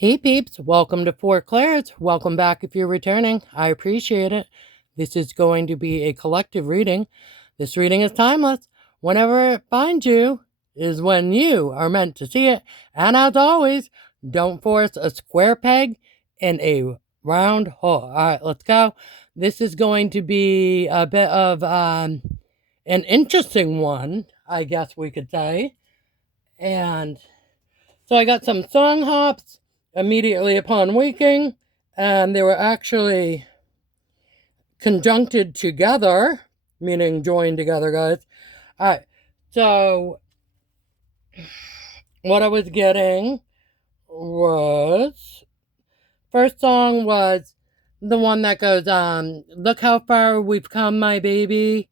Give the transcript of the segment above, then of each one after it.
Hey peeps, welcome to Fort Claire's. Welcome back if you're returning. I appreciate it. This is going to be a collective reading. This reading is timeless. Whenever it finds you is when you are meant to see it. And as always, don't force a square peg in a round hole. All right, let's go. This is going to be a bit of an interesting one, I guess we could say. And so I got some song hops immediately upon waking, and they were actually conjuncted together, meaning joined together, guys. All right, so what I was getting was, first song was the one that goes, look how far we've come, my baby,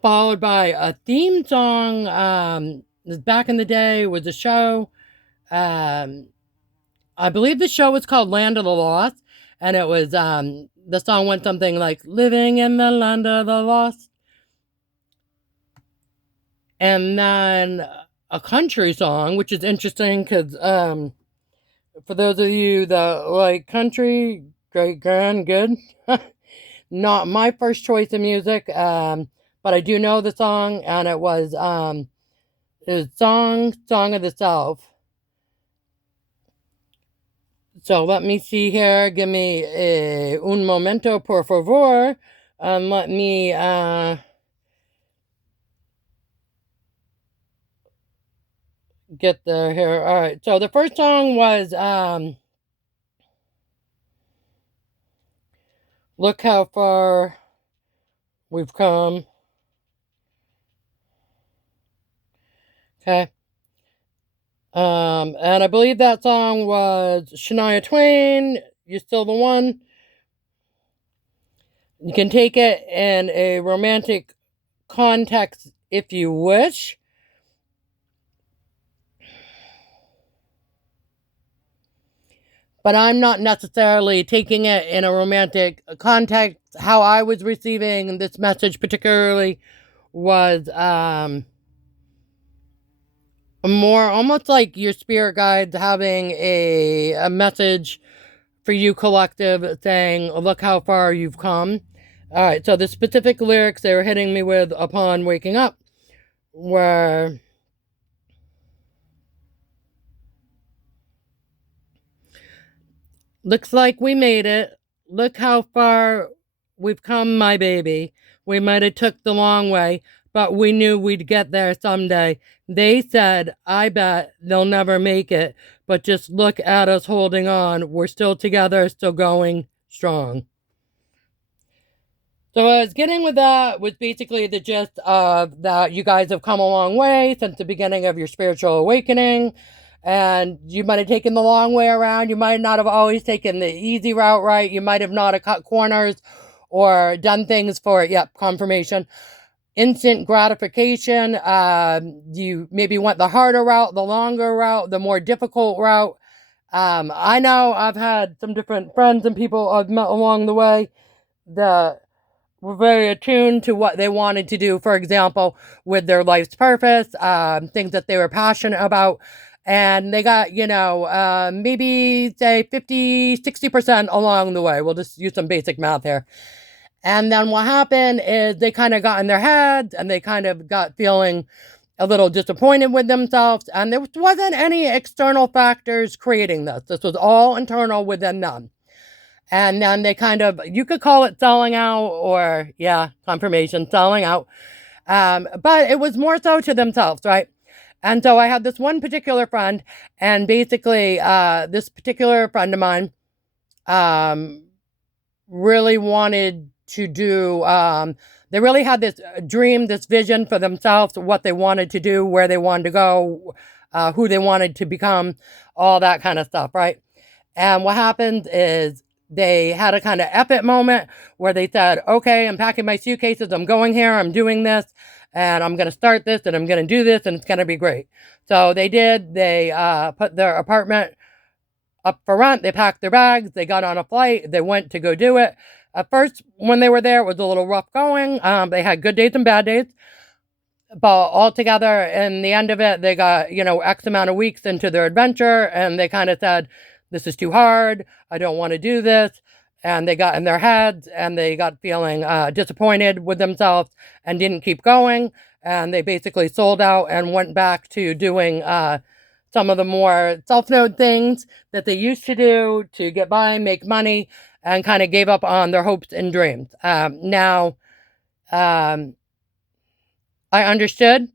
followed by a theme song. Back in the day was a show. I believe the show was called Land of the Lost, and it was, the song went something like, living in the land of the lost. And then a country song, which is interesting because, for those of you that like country, great, grand, good. Not my first choice of music, but I do know the song, and it was, Song of the South. So let me see here. Give me un momento, por favor. Let me get there here. All right. So the first song was look how far we've come. Okay. And I believe that song was Shania Twain, You're Still the One. You can take it in a romantic context if you wish. But I'm not necessarily taking it in a romantic context. How I was receiving this message particularly was more almost like your spirit guides having a message for you collective saying, look how far you've come. All right, so the specific lyrics they were hitting me with upon waking up were, looks like we made it. Look how far we've come, my baby. We might have took the long way, but we knew we'd get there someday. They said, I bet they'll never make it, but just look at us holding on. We're still together, still going strong. So what I was getting with that was basically the gist of that you guys have come a long way since the beginning of your spiritual awakening. And you might have taken the long way around. You might not have always taken the easy route, right? You might have not have cut corners or done things for, confirmation. Instant gratification. You maybe went the harder route, the longer route, the more difficult route. I know I've had some different friends and people I've met along the way that were very attuned to what they wanted to do, for example, with their life's purpose, things that they were passionate about. And they got, maybe say 50, 60% along the way. We'll just use some basic math here. And then what happened is they kind of got in their heads and they kind of got feeling a little disappointed with themselves. And there wasn't any external factors creating this. This was all internal within them. And then they kind of, you could call it selling out or, confirmation, selling out. But it was more so to themselves, right? And so I had this one particular friend, and basically this particular friend of mine really wanted to do, they really had this dream, this vision for themselves, what they wanted to do, where they wanted to go, who they wanted to become, all that kind of stuff, right? And what happened is they had a kind of epic moment where they said, okay, I'm packing my suitcases, I'm going here, I'm doing this, and I'm going to start this, and I'm going to do this, and it's going to be great. So they did. They put their apartment up for rent. They packed their bags. They got on a flight. They went to go do it. At first, when they were there, it was a little rough going. They had good days and bad days. but altogether, in the end of it, they got, X amount of weeks into their adventure, and they kind of said, this is too hard. I don't want to do this. And they got in their heads, and they got feeling disappointed with themselves and didn't keep going. And they basically sold out and went back to doing some of the more self-made things that they used to do to get by, make money, and kind of gave up on their hopes and dreams. Now, I understood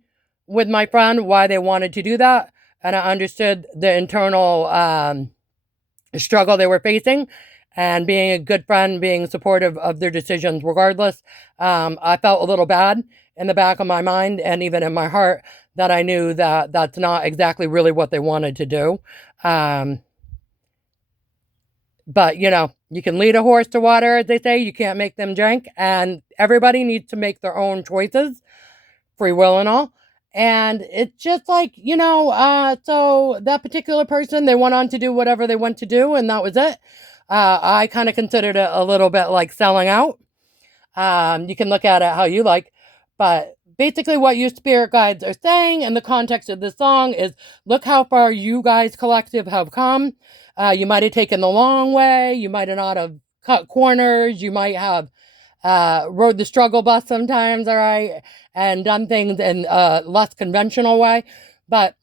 with my friend why they wanted to do that, and I understood the internal struggle they were facing, and being a good friend, being supportive of their decisions regardless. I felt a little bad in the back of my mind and even in my heart that I knew that that's not exactly really what they wanted to do. But, you can lead a horse to water, as they say. You can't make them drink. And everybody needs to make their own choices, free will and all. And it's just like, so that particular person, they went on to do whatever they went to do, and that was it. I kind of considered it a little bit like selling out. You can look at it how you like. But basically, what your spirit guides are saying in the context of this song is, look how far you guys collective have come. You might have taken the long way. You might have not have cut corners. You might have rode the struggle bus sometimes, all right, and done things in a less conventional way. But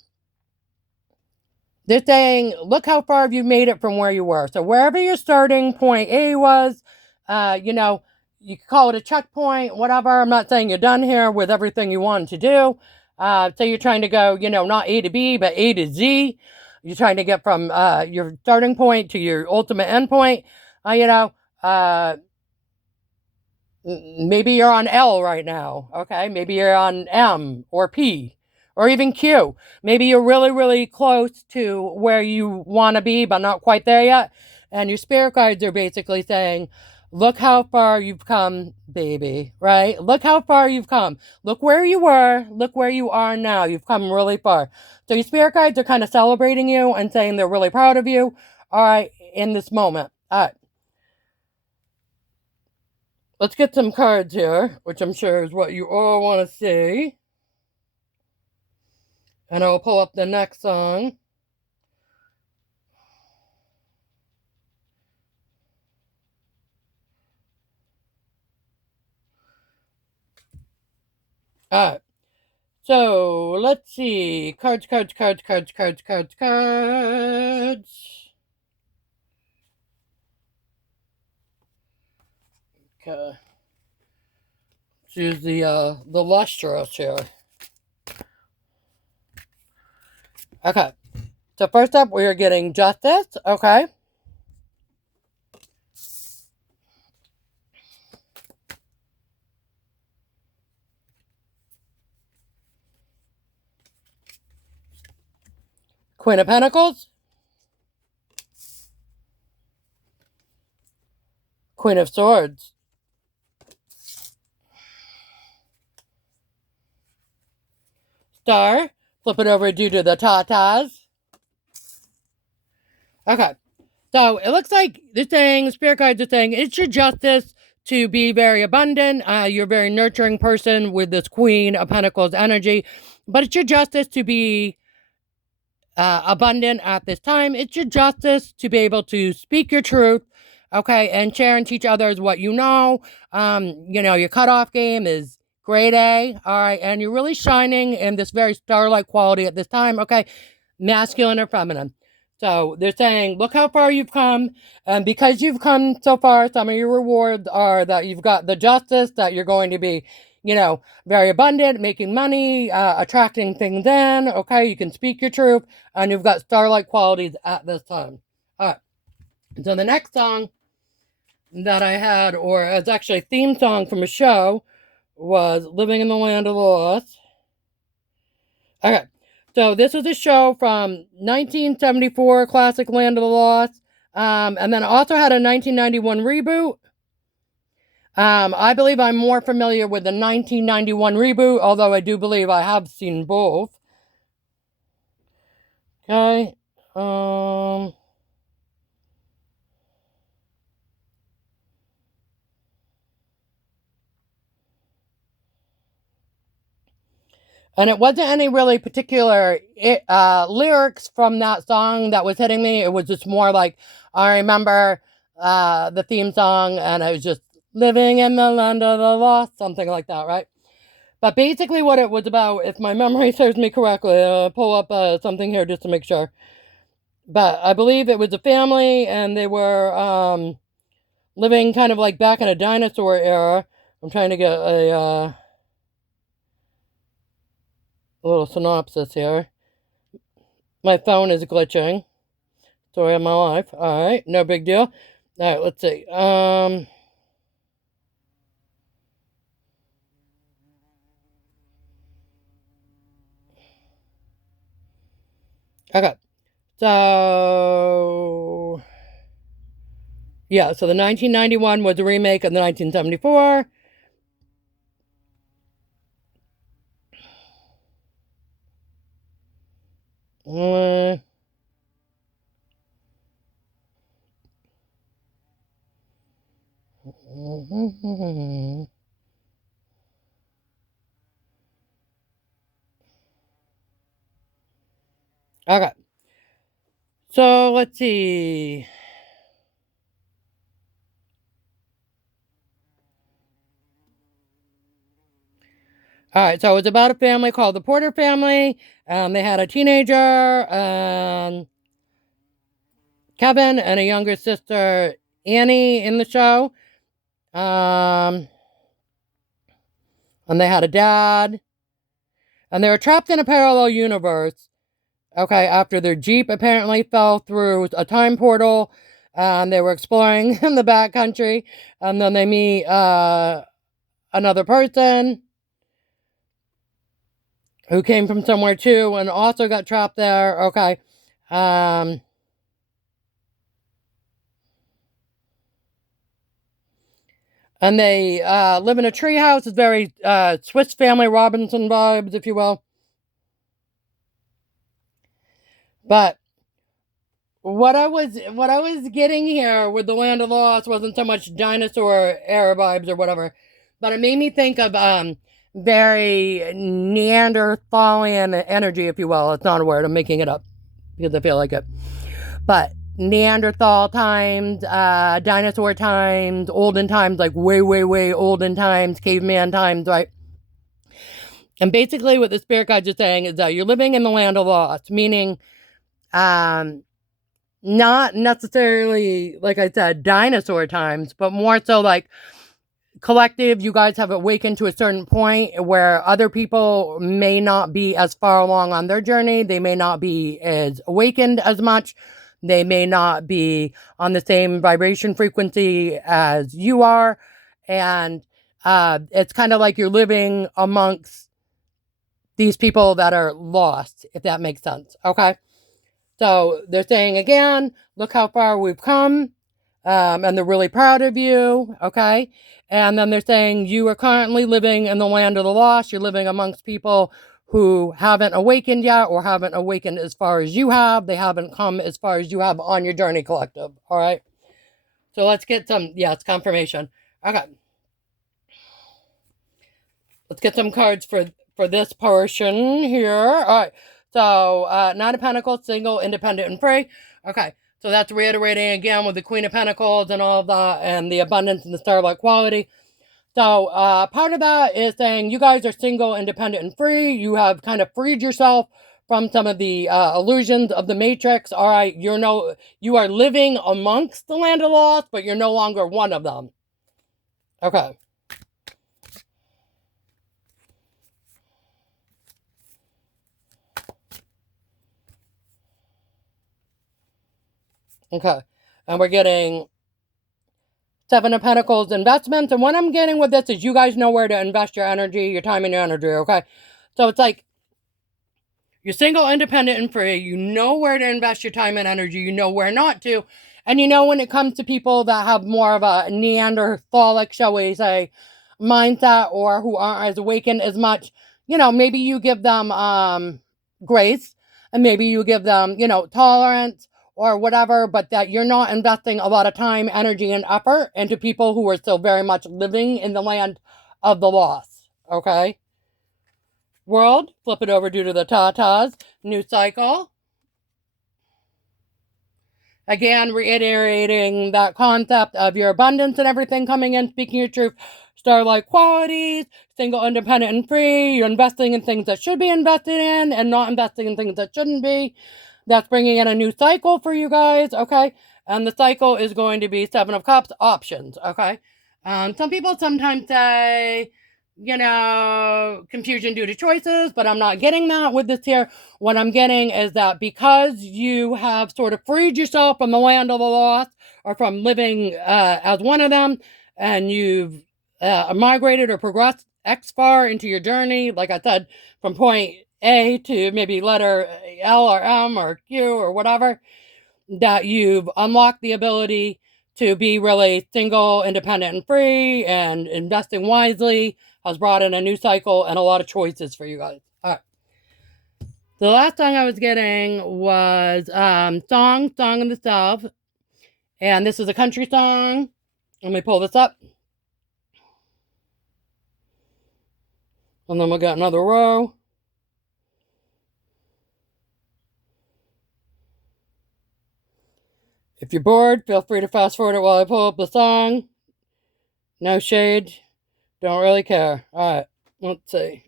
they're saying, look how far you made it from where you were. So wherever your starting point A was, you could call it a checkpoint, whatever. I'm not saying you're done here with everything you wanted to do. Say you're trying to go, not A to B, but A to Z. You're trying to get from your starting point to your ultimate end point. Maybe you're on L right now, okay? Maybe you're on M or P or even Q. Maybe you're really, really close to where you want to be, but not quite there yet. And your spirit guides are basically saying, look how far you've come, baby, right? Look how far you've come. Look where you were. Look where you are now. You've come really far. So your spirit guides are kind of celebrating you and saying they're really proud of you, all right, in this moment. All right. Let's get some cards here, which I'm sure is what you all want to see. And I'll pull up the next song. Alright. So, let's see. Cards. Okay. Choose the lustrous here. Okay. So first up, we are getting Justice. Okay. Queen of Pentacles. Queen of Swords. Star. Flip it over due to the tatas. Okay. So it looks like the thing, spirit guides are saying, it's your justice to be very abundant. You're a very nurturing person with this Queen of Pentacles energy, but it's your justice to be abundant at this time. It's your justice to be able to speak your truth, okay, and share and teach others what you know. Your cutoff game is grade A, all right, and you're really shining in this very star-like quality at this time, okay, masculine or feminine. So they're saying, look how far you've come. And because you've come so far, some of your rewards are that you've got the justice, that you're going to be, very abundant, making money, attracting things in. Okay, you can speak your truth, and you've got star-like qualities at this time. All right. So the next song that I had, or it's actually a theme song from a show, was Living in the Land of the Lost. Okay. So this was a show from 1974, classic Land of the Lost. And then it also had a 1991 reboot. I believe I'm more familiar with the 1991 reboot, although I do believe I have seen both. Okay. And it wasn't any really particular lyrics from that song that was hitting me. It was just more like, I remember the theme song, and it was just living in the land of the lost, something like that, right? But basically what it was about, if my memory serves me correctly, I'll pull up something here just to make sure. But I believe it was a family, and they were living kind of like back in a dinosaur era. I'm trying to get a little synopsis here. My phone is glitching. Story of my life. Alright, no big deal. Alright, let's see. Okay. So yeah, so the 1991 was a remake of the 1974. Okay. So let's see. Alright, so it was about a family called the Porter family. They had a teenager, Kevin, and a younger sister, Annie, in the show. And they had a dad. And they were trapped in a parallel universe. Okay, after their Jeep apparently fell through a time portal. They were exploring in the backcountry. And then they meet another person who came from somewhere too and also got trapped there. Okay. And they live in a treehouse. It's very Swiss Family Robinson vibes, if you will. But what I was getting here with the Land of Lost wasn't so much dinosaur era vibes or whatever, but it made me think of very Neanderthalian energy, if you will. It's not a word. I'm making it up because I feel like it. But Neanderthal times, dinosaur times, olden times, like way, way, way olden times, caveman times, right? And basically what the spirit guides are saying is that you're living in the land of lost, meaning not necessarily, like I said, dinosaur times, but more so like collective, you guys have awakened to a certain point where other people may not be as far along on their journey. They may not be as awakened as much. They may not be on the same vibration frequency as you are. And it's kind of like you're living amongst these people that are lost, if that makes sense. Okay. So they're saying again, look how far we've come. And they're really proud of you. Okay. And then they're saying you are currently living in the land of the lost. You're living amongst people who haven't awakened yet or haven't awakened as far as you have. They haven't come as far as you have on your journey, collective. All right. So let's get some, it's confirmation. Okay. Let's get some cards for this portion here. All right. So, Nine of Pentacles, single, independent, and free. Okay. So that's reiterating again with the Queen of Pentacles and all of that and the abundance and the starlight quality. So, part of that is saying you guys are single, independent, and free. You have kind of freed yourself from some of the illusions of the Matrix. All right. You are living amongst the land of lost, but you're no longer one of them. Okay. Okay. And we're getting Seven of Pentacles investments. And what I'm getting with this is you guys know where to invest your energy, your time, and your energy, okay? So it's like you're single, independent, and free. You know where to invest your time and energy. You know where not to. And you know when it comes to people that have more of a Neanderthalic, shall we say, mindset or who aren't as awakened as much, maybe you give them grace and maybe you give them, tolerance or whatever, but that you're not investing a lot of time, energy, and effort into people who are still very much living in the land of the lost, okay? World, flip it over due to the tatas. New cycle. Again, reiterating that concept of your abundance and everything coming in, speaking your truth, star-like qualities, single, independent, and free. You're investing in things that should be invested in and not investing in things that shouldn't be. That's bringing in a new cycle for you guys, okay? And the cycle is going to be Seven of Cups options, okay? Some people sometimes say, confusion due to choices, but I'm not getting that with this here. What I'm getting is that because you have sort of freed yourself from the land of the lost or from living as one of them, and you've migrated or progressed X far into your journey, like I said, from point A to maybe letter L or M or Q or whatever, that you've unlocked the ability to be really single, independent, and free, and investing wisely has brought in a new cycle and a lot of choices for you guys. All right. The last song I was getting was Song in the South. And this is a country song. Let me pull this up. And then we'll get another row. If you're bored, feel free to fast forward it while I pull up the song. No shade. Don't really care. All right. Let's see.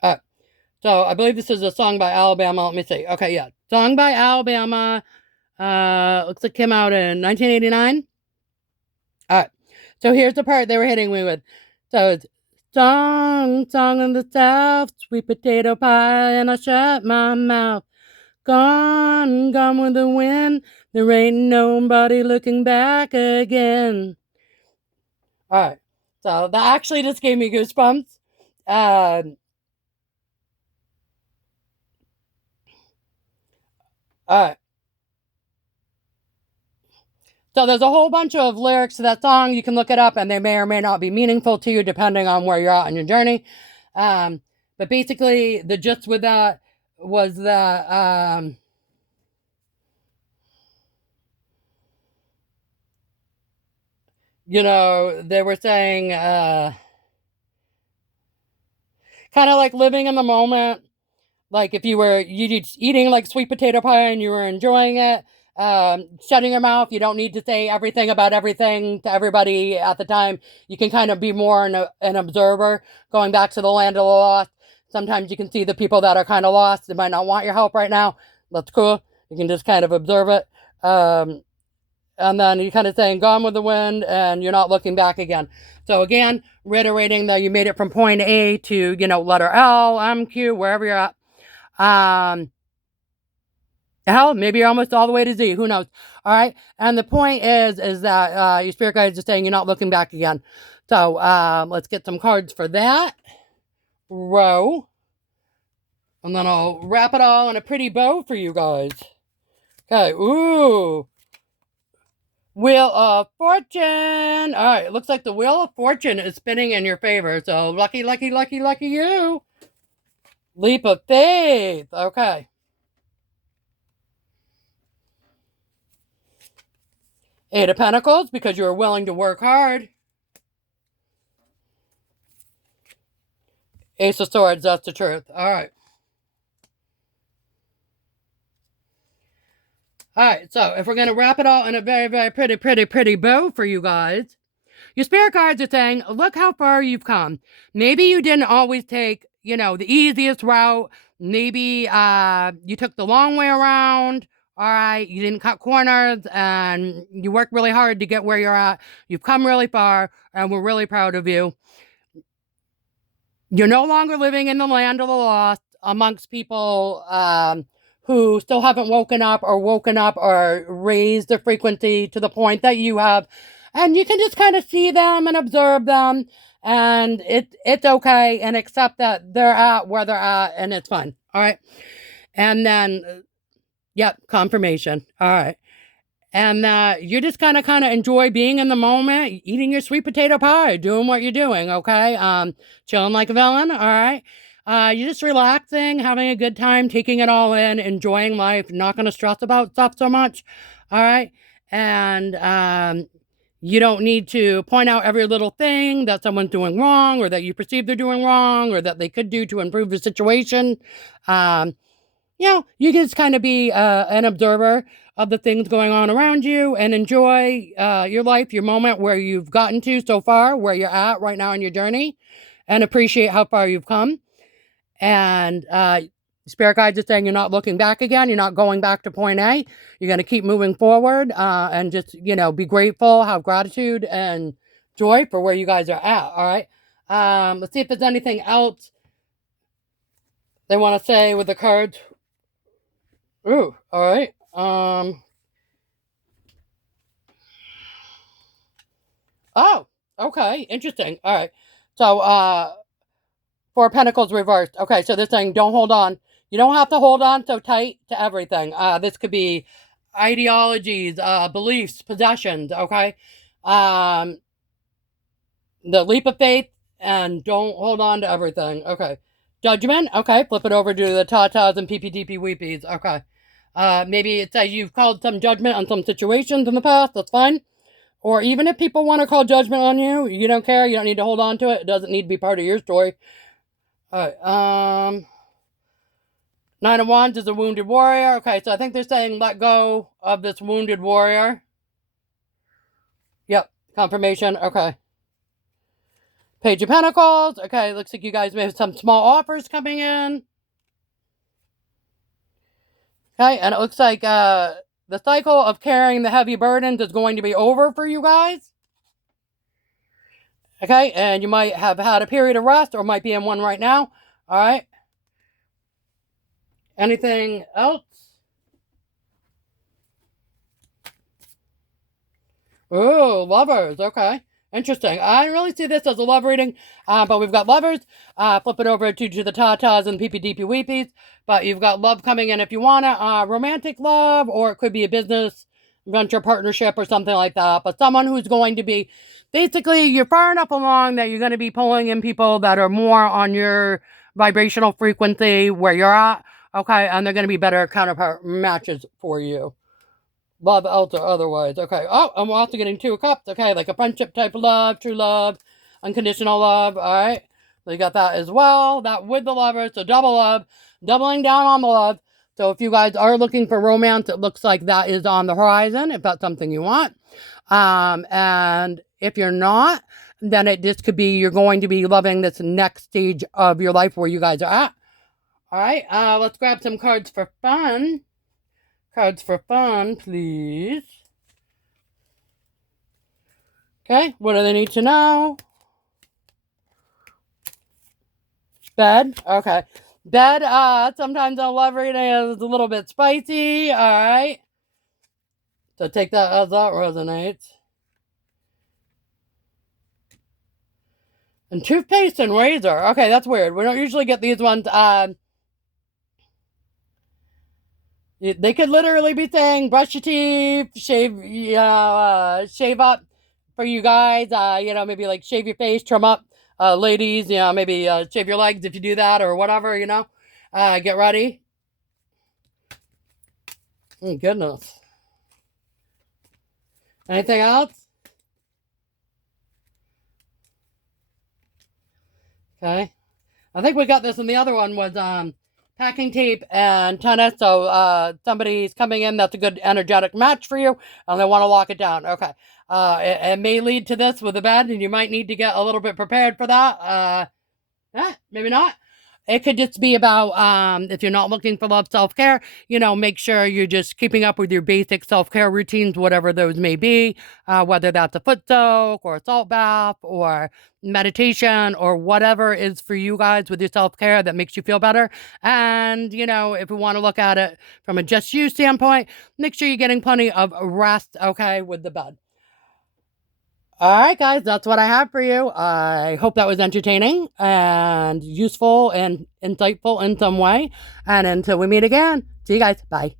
All right. So I believe this is a song by Alabama. Let me see. Okay, yeah. Song by Alabama. Looks like it came out in 1989. All right. So here's the part they were hitting me with. So it's song in the South, sweet potato pie, and I shut my mouth. Gone with the wind. There ain't nobody looking back again. All right. So that actually just gave me goosebumps. All right. So there's a whole bunch of lyrics to that song. You can look it up, and they may or may not be meaningful to you depending on where you're at on your journey. But basically, the gist with that was that they were saying kind of like living in the moment. Like if you were eating like sweet potato pie and you were enjoying it, shutting your mouth. You don't need to say everything about everything to everybody at the time. You can kind of be more an observer, going back to the land of the lost. Sometimes you can see the people that are kind of lost. They might not want your help right now. That's cool. You can just kind of observe it. And then you kind of saying gone with the wind and you're not looking back again. So again, reiterating that you made it from point A to, letter L, M, Q, wherever you're at. Hell, maybe you're almost all the way to Z. Who knows? All right. And the point is that your spirit guides are saying you're not looking back again. So let's get some cards for that row. And then I'll wrap it all in a pretty bow for you guys. Okay. Ooh. Wheel of Fortune. All right. It looks like the Wheel of Fortune is spinning in your favor. So lucky, lucky, lucky, lucky you. Leap of faith. Okay. Eight of Pentacles, because you are willing to work hard. Ace of Swords, that's the truth. All right. All right, so if we're going to wrap it all in a very, very pretty, pretty, pretty bow for you guys, your spirit guides are saying, look how far you've come. Maybe you didn't always take, the easiest route. Maybe you took the long way around. All right, you didn't cut corners and you worked really hard to get where you're at. You've come really far and we're really proud of you. You're no longer living in the land of the lost amongst people who still haven't woken up or raised their frequency to the point that you have. And you can just kind of see them and observe them. And it's okay, and accept that they're at where they're at, and it's fine. All right. And then, yep, confirmation. All right. And you're just kind of enjoy being in the moment, eating your sweet potato pie, doing what you're doing, okay? Chilling like a villain, all right? You're just relaxing, having a good time, taking it all in, enjoying life, not going to stress about stuff so much. All right. And you don't need to point out every little thing that someone's doing wrong or that you perceive they're doing wrong or that they could do to improve the situation. You can just kind of be an observer of the things going on around you and enjoy your life, your moment, where you've gotten to so far, where you're at right now in your journey, and appreciate how far you've come. And Spirit guides are saying you're not looking back again. You're not going back to point A. You're going to keep moving forward and just, be grateful, have gratitude and joy for where you guys are at. All right. Let's see if there's anything else they want to say with the cards. Ooh, all right. Oh, okay. Interesting. All right. So, Four of Pentacles reversed. Okay, so they're saying don't hold on. You don't have to hold on so tight to everything. This could be ideologies, beliefs, possessions, okay? The leap of faith, and don't hold on to everything. Okay. Judgment. Okay, flip it over to the tatas and PPDP weepies. Okay. Maybe it says you've called some judgment on some situations in the past. That's fine. Or even if people want to call judgment on you, you don't care. You don't need to hold on to it. It doesn't need to be part of your story. All right. Nine of Wands is a wounded warrior. Okay, so I think they're saying let go of this wounded warrior. Yep, confirmation. Okay. Page of Pentacles. Okay, looks like you guys may have some small offers coming in. Okay, and it looks like the cycle of carrying the heavy burdens is going to be over for you guys. Okay, and you might have had a period of rest or might be in one right now. All right. Anything else? Oh, lovers. Okay. Interesting. I don't really see this as a love reading, but we've got lovers. Flip it over to the tatas and PPDP weepies. But you've got love coming in if you want it. Romantic love, or it could be a business venture partnership or something like that. But someone who's going to be, basically, you're far enough along that you're going to be pulling in people that are more on your vibrational frequency where you're at. Okay, and they're going to be better counterpart matches for you. Love, else or otherwise. Okay. Oh, I'm also getting 2 of Cups. Okay, like a friendship type of love, true love, unconditional love. All right. So you got that as well. That with the lover. So double love. Doubling down on the love. So if you guys are looking for romance, it looks like that is on the horizon, if that's something you want. And if you're not, then it just could be you're going to be loving this next stage of your life where you guys are at. All right. Let's grab some cards for fun. Cards for fun, please. Okay, what do they need to know? Bed, okay. Bed, sometimes a love reading is a little bit spicy, alright. So take that as that resonates. And toothpaste and razor. Okay, that's weird. We don't usually get these ones. They could literally be saying brush your teeth, shave, shave up for you guys. Maybe like shave your face, trim up. Ladies, maybe shave your legs if you do that or whatever. Get ready. Oh, goodness. Anything else? Okay. I think we got this, and the other one was packing tape and tennis. So somebody's coming in that's a good energetic match for you, and they want to lock it down. Okay. It may lead to this with a bed, and you might need to get a little bit prepared for that. Maybe not. It could just be about if you're not looking for love, self-care, make sure you're just keeping up with your basic self-care routines, whatever those may be, whether that's a foot soak or a salt bath or meditation or whatever is for you guys with your self-care that makes you feel better. And, if we want to look at it from a just you standpoint, make sure you're getting plenty of rest, okay, with the bed. All right, guys, that's what I have for you. I hope that was entertaining and useful and insightful in some way. And until we meet again, see you guys. Bye.